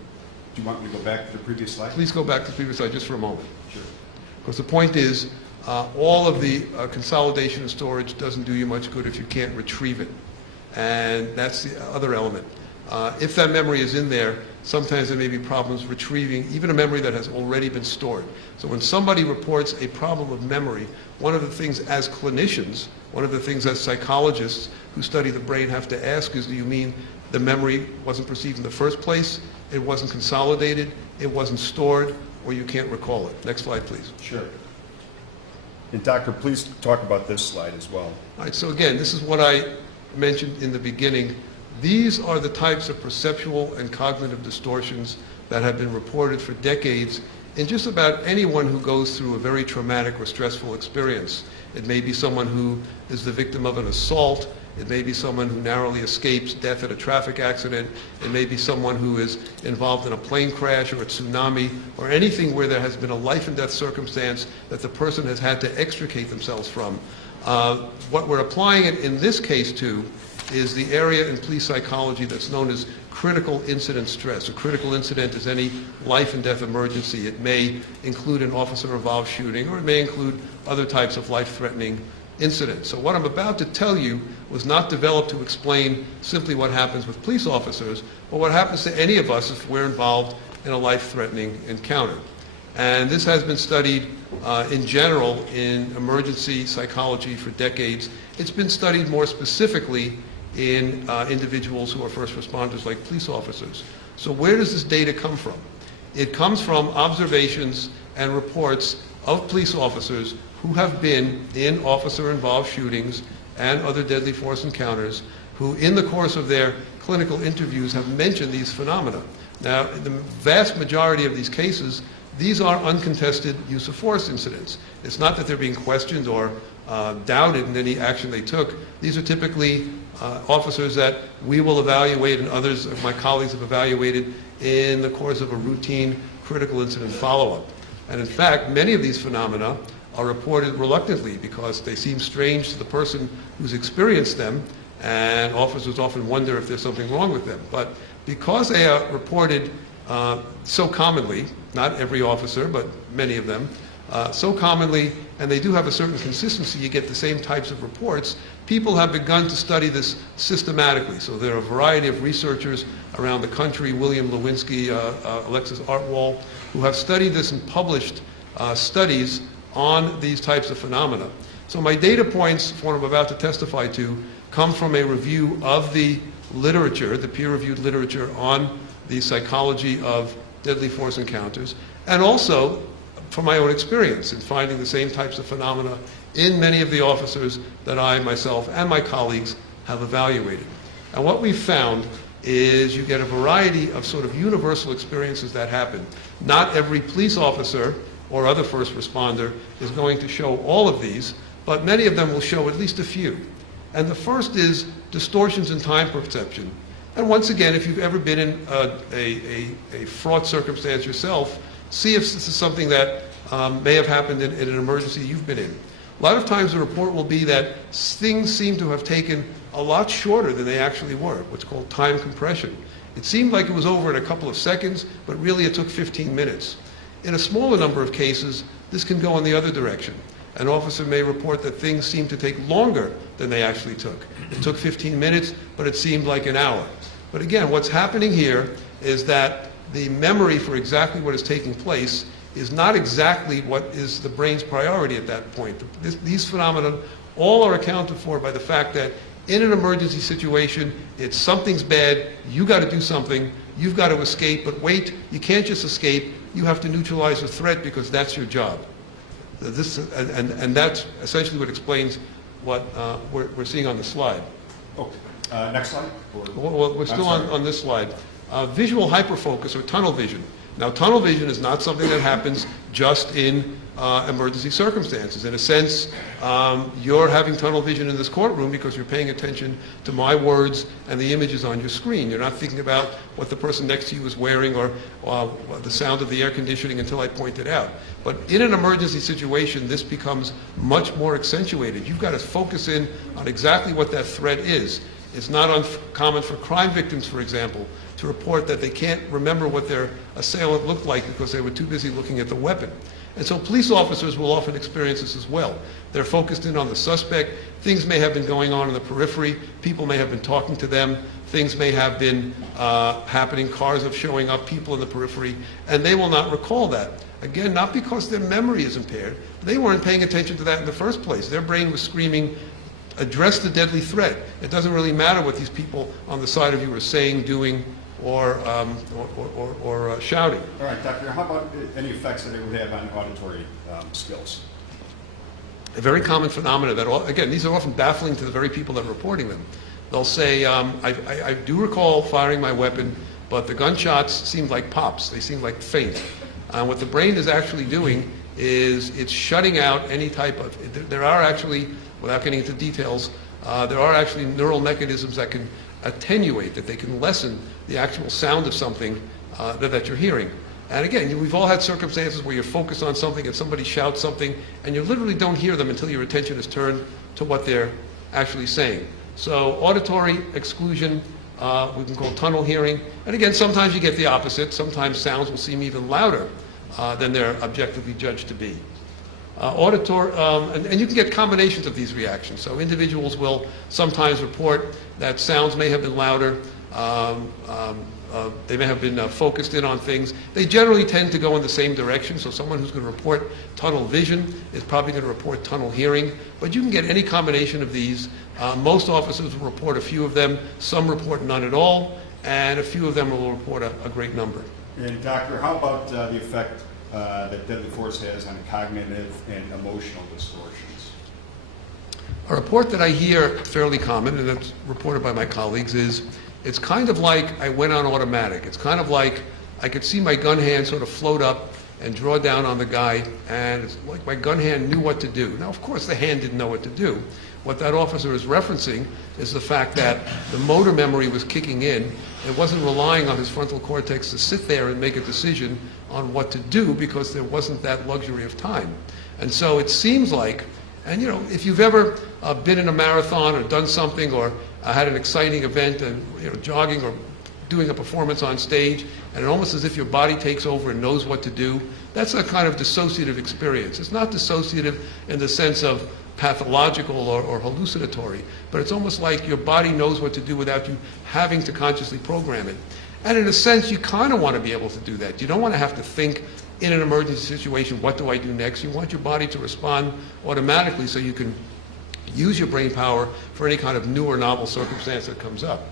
Do you want me to go back to the previous slide? Please go back to the previous slide just for a moment. Sure. Because the point is, all of the consolidation and storage doesn't do you much good if you can't retrieve it. And that's the other element. If that memory is in there, sometimes there may be problems retrieving even a memory that has already been stored. So when somebody reports a problem of memory, one of the things as clinicians, one of the things as psychologists who study the brain have to ask is, do you mean the memory wasn't perceived in the first place, it wasn't consolidated, it wasn't stored, or you can't recall it? Next slide, please. Sure. And Doctor, please talk about this slide as well. All right, so again, this is what I mentioned in the beginning. These are the types of perceptual and cognitive distortions that have been reported for decades in just about anyone who goes through a very traumatic or stressful experience. It may be someone who is the victim of an assault. It may be someone who narrowly escapes death at a traffic accident. It may be someone who is involved in a plane crash or a tsunami or anything where there has been a life and death circumstance that the person has had to extricate themselves from. What we're applying it in this case to is the area in police psychology that's known as critical incident stress. A critical incident is any life and death emergency. It may include an officer-involved shooting, or it may include other types of life-threatening incidents. So what I'm about to tell you was not developed to explain simply what happens with police officers, but what happens to any of us if we're involved in a life-threatening encounter. And this has been studied in general in emergency psychology for decades. It's been studied more specifically in individuals who are first responders like police officers. So where does this data come from? It comes from observations and reports of police officers who have been in officer-involved shootings and other deadly force encounters, who in the course of their clinical interviews have mentioned these phenomena. Now, in the vast majority of these cases, these are uncontested use of force incidents. It's not that they're being questioned or doubted in any action they took. These are typically officers that we will evaluate and others of my colleagues have evaluated in the course of a routine critical incident follow-up. And in fact, many of these phenomena are reported reluctantly because they seem strange to the person who's experienced them, and officers often wonder if there's something wrong with them. But because they are reported so commonly, not every officer, but many of them, so commonly, and they do have a certain consistency, you get the same types of reports, people have begun to study this systematically. So there are a variety of researchers around the country, William Lewinsky, Alexis Artwall, who have studied this and published studies on these types of phenomena. So my data points, for what I'm about to testify to, come from a review of the literature, the peer-reviewed literature on the psychology of deadly force encounters, and also from my own experience in finding the same types of phenomena in many of the officers that I, myself, and my colleagues have evaluated. And what we've found is you get a variety of sort of universal experiences that happen. Not every police officer or other first responder is going to show all of these, but many of them will show at least a few. And the first is distortions in time perception. And once again, if you've ever been in a fraught circumstance yourself, see if this is something that may have happened in an emergency you've been in. A lot of times the report will be that things seem to have taken a lot shorter than they actually were, what's called time compression. It seemed like it was over in a couple of seconds, but really it took 15 minutes. In a smaller number of cases, this can go in the other direction. An officer may report that things seemed to take longer than they actually took. It took 15 minutes, but it seemed like an hour. But again, what's happening here is that the memory for exactly what is taking place is not exactly what is the brain's priority at that point. These phenomena all are accounted for by the fact that in an emergency situation, it's something's bad, you got to do something, you've got to escape, but wait, you can't just escape, you have to neutralize the threat because that's your job. And that's essentially what explains what we're seeing on the slide. Okay. Next slide? Well, we're still on this slide. Visual hyperfocus or tunnel vision. Now, tunnel vision is not something that happens just in emergency circumstances. In a sense, you're having tunnel vision in this courtroom because you're paying attention to my words and the images on your screen. You're not thinking about what the person next to you is wearing or the sound of the air conditioning until I point it out. But in an emergency situation, this becomes much more accentuated. You've got to focus in on exactly what that threat is. It's not uncommon for crime victims, for example, to report that they can't remember what their assailant looked like because they were too busy looking at the weapon. And so police officers will often experience this as well. They're focused in on the suspect. Things may have been going on in the periphery. People may have been talking to them. Things may have been happening. Cars are showing up, people in the periphery, and they will not recall that. Again, not because their memory is impaired. They weren't paying attention to that in the first place. Their brain was screaming, address the deadly threat. It doesn't really matter what these people on the side of you are saying, doing, or shouting. All right, Doctor, how about any effects that it would have on auditory skills? A very common phenomenon that, again, these are often baffling to the very people that are reporting them. They'll say, I do recall firing my weapon, but the gunshots seemed like pops. They seemed like faint. What the brain is actually doing is it's shutting out any type of, there are actually, without getting into details, there are actually neural mechanisms that can attenuate, that they can lessen the actual sound of something that you're hearing. And again, we've all had circumstances where you're focused on something and somebody shouts something and you literally don't hear them until your attention is turned to what they're actually saying. So auditory exclusion, we can call tunnel hearing. And again, sometimes you get the opposite. Sometimes sounds will seem even louder than they're objectively judged to be. And you can get combinations of these reactions. So individuals will sometimes report that sounds may have been louder. They may have been focused in on things. They generally tend to go in the same direction. So someone who's going to report tunnel vision is probably going to report tunnel hearing. But you can get any combination of these. Most officers will report a few of them. Some report none at all. And a few of them will report a great number. And Doctor, how about the effect that deadly force has on cognitive and emotional distortions? A report that I hear fairly common, and it's reported by my colleagues, is it's kind of like I went on automatic. It's kind of like I could see my gun hand sort of float up and draw down on the guy, and it's like my gun hand knew what to do. Now, of course, the hand didn't know what to do. What that officer is referencing is the fact that the motor memory was kicking in. It wasn't relying on his frontal cortex to sit there and make a decision on what to do because there wasn't that luxury of time. And so it seems like, and you know, if you've ever been in a marathon or done something or had an exciting event and jogging or doing a performance on stage, and almost as if your body takes over and knows what to do, that's a kind of dissociative experience. It's not dissociative in the sense of pathological or hallucinatory, but it's almost like your body knows what to do without you having to consciously program it. And in a sense, you kind of want to be able to do that. You don't want to have to think in an emergency situation, what do I do next? You want your body to respond automatically so you can use your brain power for any kind of new or novel circumstance that comes up.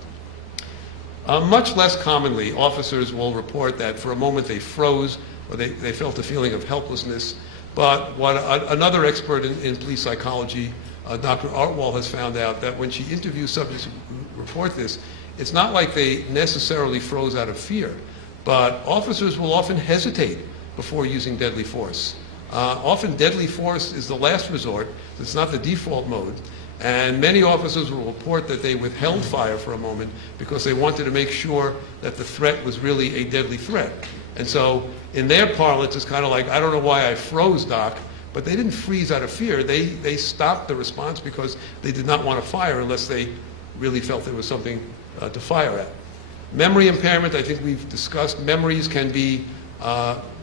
Much less commonly, officers will report that for a moment they froze or they felt a feeling of helplessness. But another expert in police psychology, Dr. Artwall, has found out that when she interviews subjects who report this, it's not like they necessarily froze out of fear, but officers will often hesitate before using deadly force. Often deadly force is the last resort. It's not the default mode. And many officers will report that they withheld fire for a moment because they wanted to make sure that the threat was really a deadly threat. And so in their parlance, it's kind of like, I don't know why I froze, Doc, but they didn't freeze out of fear. They stopped the response because they did not want to fire unless they really felt there was something to fire at. Memory impairment, I think we've discussed. Memories can be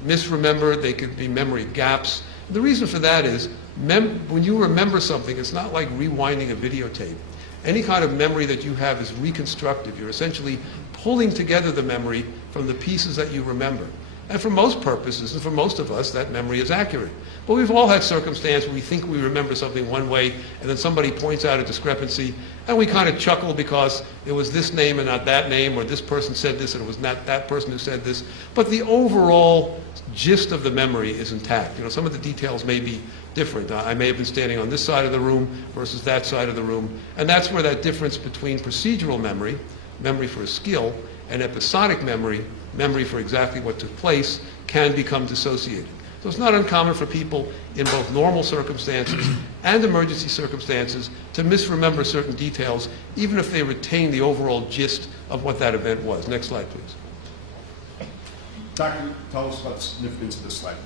misremembered. They could be memory gaps. The reason for that is when you remember something, it's not like rewinding a videotape. Any kind of memory that you have is reconstructive. You're essentially pulling together the memory from the pieces that you remember. And for most purposes, and for most of us, that memory is accurate. But we've all had circumstances where we think we remember something one way, and then somebody points out a discrepancy, and we kind of chuckle because it was this name and not that name, or this person said this and it was not that person who said this. But the overall gist of the memory is intact. You know, some of the details may be different. I may have been standing on this side of the room versus that side of the room, and that's where that difference between procedural memory, memory for a skill, and episodic memory, memory for exactly what took place, can become dissociated. So it's not uncommon for people in both normal circumstances and emergency circumstances to misremember certain details, even if they retain the overall gist of what that event was. Next slide, please. Doctor, tell us about the significance of this slide.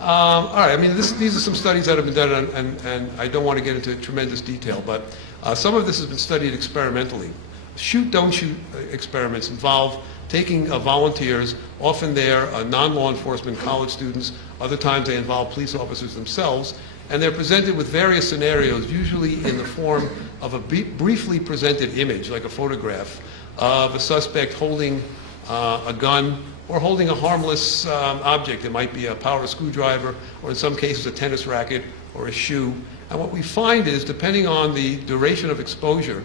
All right, I mean, these are some studies that have been done, and I don't want to get into tremendous detail, but some of this has been studied experimentally. Shoot, don't shoot experiments involve taking volunteers, often they're non-law enforcement college students, other times they involve police officers themselves, and they're presented with various scenarios, usually in the form of a briefly presented image, like a photograph, of a suspect holding a gun or holding a harmless object. It might be a power screwdriver, or in some cases a tennis racket or a shoe. And what we find is, depending on the duration of exposure,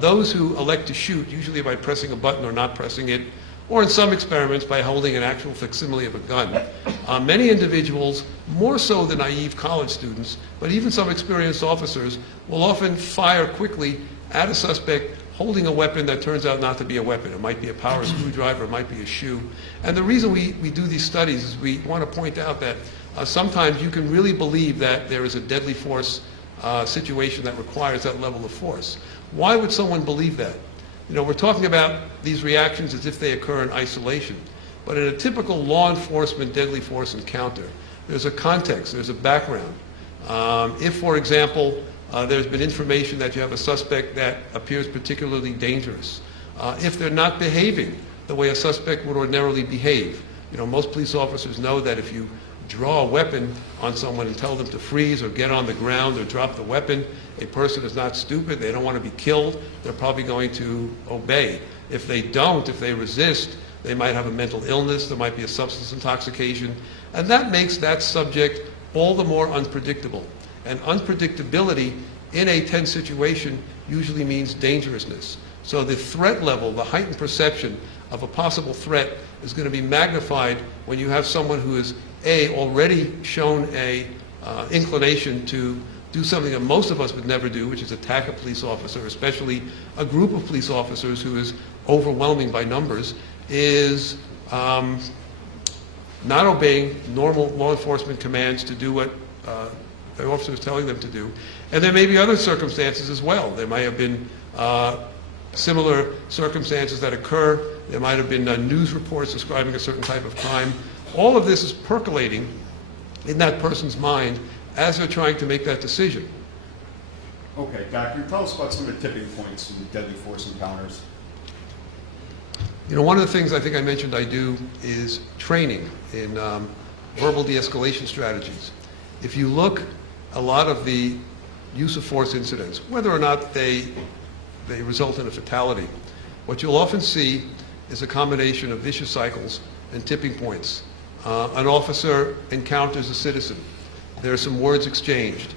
those who elect to shoot, usually by pressing a button or not pressing it, or in some experiments by holding an actual facsimile of a gun. Many individuals, more so than naive college students, but even some experienced officers, will often fire quickly at a suspect holding a weapon that turns out not to be a weapon. It might be a power screwdriver, it might be a shoe. And the reason we do these studies is we want to point out that sometimes you can really believe that there is a deadly force situation that requires that level of force. Why would someone believe that? You know, we're talking about these reactions as if they occur in isolation. But in a typical law enforcement deadly force encounter, there's a context, there's a background. If, for example, there's been information that you have a suspect that appears particularly dangerous, if they're not behaving the way a suspect would ordinarily behave. You know, most police officers know that if you draw a weapon on someone and tell them to freeze or get on the ground or drop the weapon, a person is not stupid, they don't want to be killed, they're probably going to obey. If they don't, if they resist, they might have a mental illness, there might be a substance intoxication, and that makes that subject all the more unpredictable. And unpredictability in a tense situation usually means dangerousness. So the threat level, the heightened perception of a possible threat is going to be magnified when you have someone who is already shown a inclination to do something that most of us would never do, which is attack a police officer, especially a group of police officers who is overwhelming by numbers, is not obeying normal law enforcement commands to do what the officer is telling them to do. And there may be other circumstances as well. There might have been similar circumstances that occur. There might have been news reports describing a certain type of crime. All of this is percolating in that person's mind as they're trying to make that decision. Okay, Doctor, tell us about some of the tipping points in deadly force encounters. You know, one of the things I think I mentioned I do is training in verbal de-escalation strategies. If you look, a lot of the use of force incidents, whether or not they result in a fatality, what you'll often see is a combination of vicious cycles and tipping points. An officer encounters a citizen. There are some words exchanged.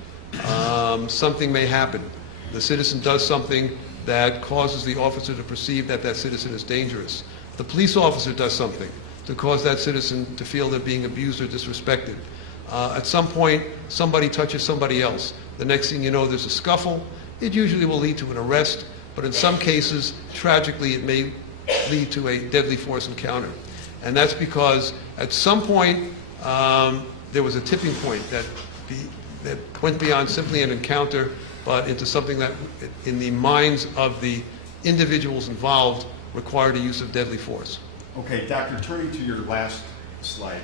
Something may happen. The citizen does something that causes the officer to perceive that that citizen is dangerous. The police officer does something to cause that citizen to feel they're being abused or disrespected. At some point, somebody touches somebody else. The next thing you know, there's a scuffle. It usually will lead to an arrest, but in some cases, tragically, it may lead to a deadly force encounter. And that's because at some point, there was a tipping point that went beyond simply an encounter, but into something that, in the minds of the individuals involved, required a use of deadly force. Okay, Doctor, turning to your last slide.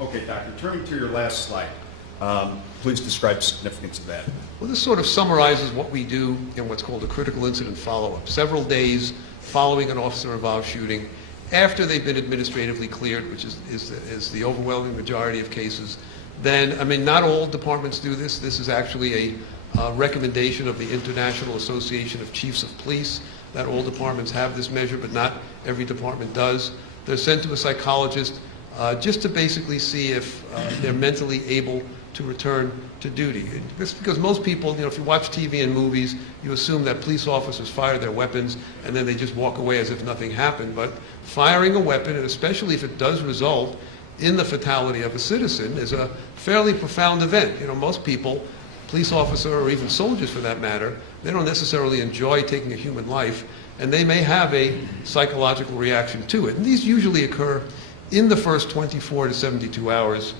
Okay, Doctor, turning to your last slide, please describe the significance of that. Well, this sort of summarizes what we do in what's called a critical incident follow-up. Several days following an officer-involved shooting, after they've been administratively cleared, which is the overwhelming majority of cases, then, I mean, not all departments do this. This is actually a recommendation of the International Association of Chiefs of Police, that all departments have this measure, but not every department does. They're sent to a psychologist just to basically see if they're mentally able to return to duty. It's because most people, you know, if you watch TV and movies, you assume that police officers fire their weapons and then they just walk away as if nothing happened. But firing a weapon, and especially if it does result in the fatality of a citizen, is a fairly profound event. You know, most people, police officer or even soldiers for that matter, they don't necessarily enjoy taking a human life, and they may have a psychological reaction to it. And these usually occur in the first 24 to 72 hours.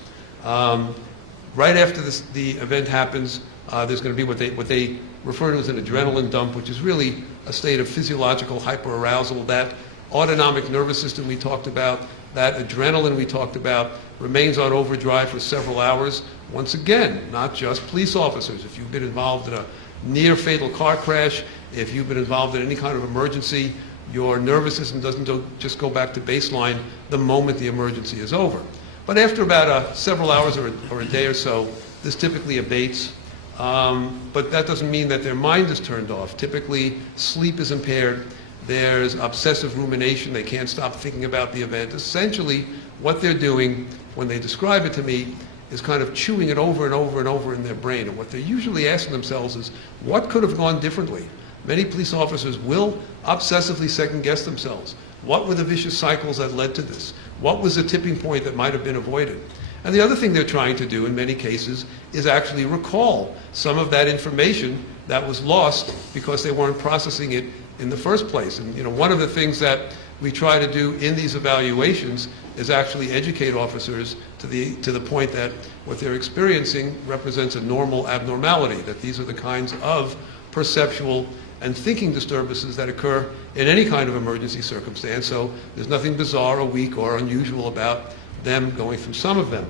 Right after the event happens, there's going to be what they refer to as an adrenaline dump, which is really a state of physiological hyperarousal. That autonomic nervous system we talked about, that adrenaline we talked about, remains on overdrive for several hours. Once again, not just police officers. If you've been involved in a near-fatal car crash, if you've been involved in any kind of emergency, your nervous system doesn't just go back to baseline the moment the emergency is over. But after about several hours or a day or so, this typically abates. But that doesn't mean that their mind is turned off. Typically, sleep is impaired. There's obsessive rumination. They can't stop thinking about the event. Essentially, what they're doing when they describe it to me is kind of chewing it over and over and over in their brain. And what they're usually asking themselves is, what could have gone differently? Many police officers will obsessively second-guess themselves. What were the vicious cycles that led to this? What was the tipping point that might have been avoided? And the other thing they're trying to do in many cases is actually recall some of that information that was lost because they weren't processing it in the first place. And you know, one of the things that we try to do in these evaluations is actually educate officers to the point that what they're experiencing represents a normal abnormality, that these are the kinds of perceptual and thinking disturbances that occur in any kind of emergency circumstance. So there's nothing bizarre or weak or unusual about them going through some of them.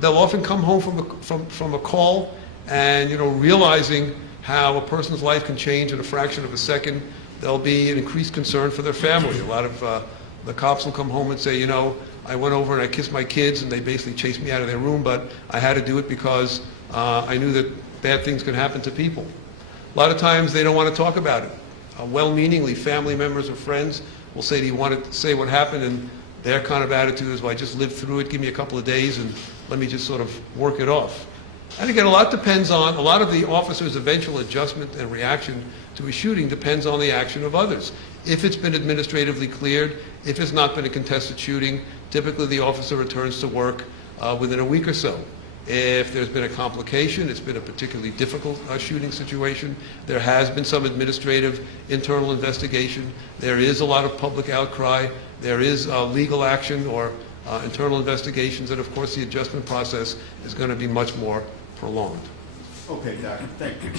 They'll often come home from a call and, you know, realizing how a person's life can change in a fraction of a second, there'll be an increased concern for their family. A lot of the cops will come home and say, you know, I went over and I kissed my kids and they basically chased me out of their room, but I had to do it because I knew that bad things could happen to people. A lot of times they don't want to talk about it. Well-meaningly, family members or friends will say, do you want to say what happened? And their kind of attitude is, well, I just lived through it, give me a couple of days and let me just sort of work it off. And again, a lot depends on, a lot of the officer's eventual adjustment and reaction to a shooting depends on the action of others. If it's been administratively cleared, if it's not been a contested shooting, typically the officer returns to work within a week or so. If there's been a complication, it's been a particularly difficult shooting situation, there has been some administrative internal investigation, there is a lot of public outcry, there is legal action or internal investigations, and of course the adjustment process is going to be much more prolonged. Okay, Doctor, thank you.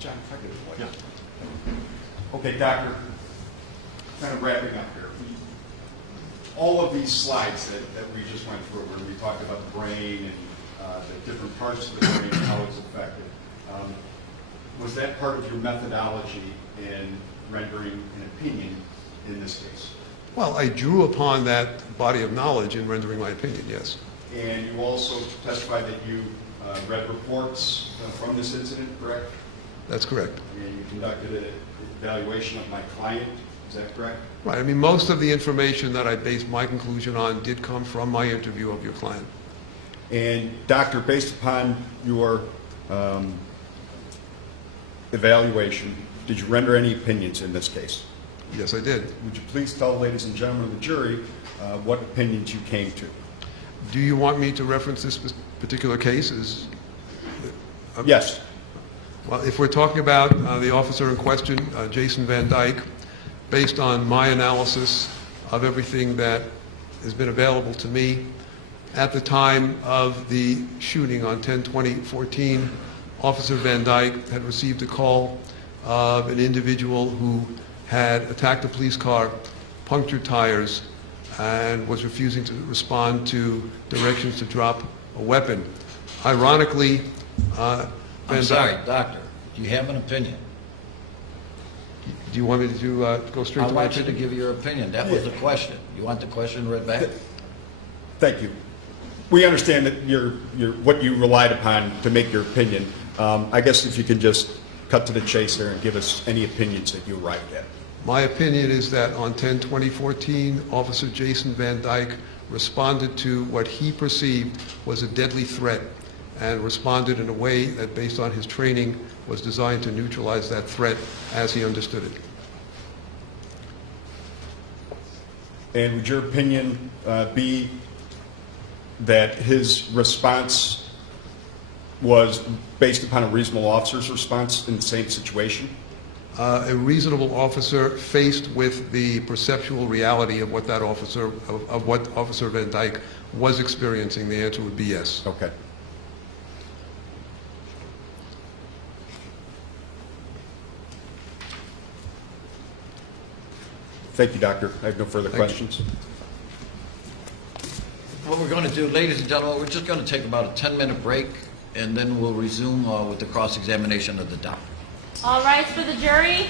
John, if I could. Yeah. Okay, Doctor, kind of wrapping up here. All of these slides that we just went through, where we talked about the brain and the different parts of the brain and how it's affected, was that part of your methodology in rendering an opinion in this case? Well, I drew upon that body of knowledge in rendering my opinion, yes. And you also testified that you read reports from this incident, correct? That's correct. And you conducted an evaluation of my client Is that correct? Right. I mean, most of the information that I based my conclusion on did come from my interview of your client. And doctor, based upon your evaluation, did you render any opinions in this case? Yes, I did. Would you please tell, ladies and gentlemen of the jury, what opinions you came to? Do you want me to reference this particular case? Yes. Well, if we're talking about the officer in question, Jason Van Dyke, based on my analysis of everything that has been available to me, at the time of the shooting on 10/20/14, Officer Van Dyke had received a call of an individual who had attacked a police car, punctured tires, and was refusing to respond to directions to drop a weapon. Ironically, I'm sorry, doctor, do you have an opinion? Do you want me to go straight I to my want you to opinion? give your opinion. That was the question. You want the question read back? Thank you. We understand that what you relied upon to make your opinion. I guess if you can just cut to the chase there and give us any opinions that you arrived at. My opinion is that on 10/20/14, Officer Jason Van Dyke responded to what he perceived was a deadly threat and responded in a way that, based on his training, was designed to neutralize that threat as he understood it. And would your opinion be that his response was based upon a reasonable officer's response in the same situation? A reasonable officer faced with the perceptual reality of what that officer, of what Officer Van Dyke was experiencing, the answer would be yes. Okay. Thank you, doctor. I have no further questions. What we're going to do, ladies and gentlemen, we're just going to take about a 10-minute break, and then we'll resume with the cross-examination of the doctor. All rise for the jury.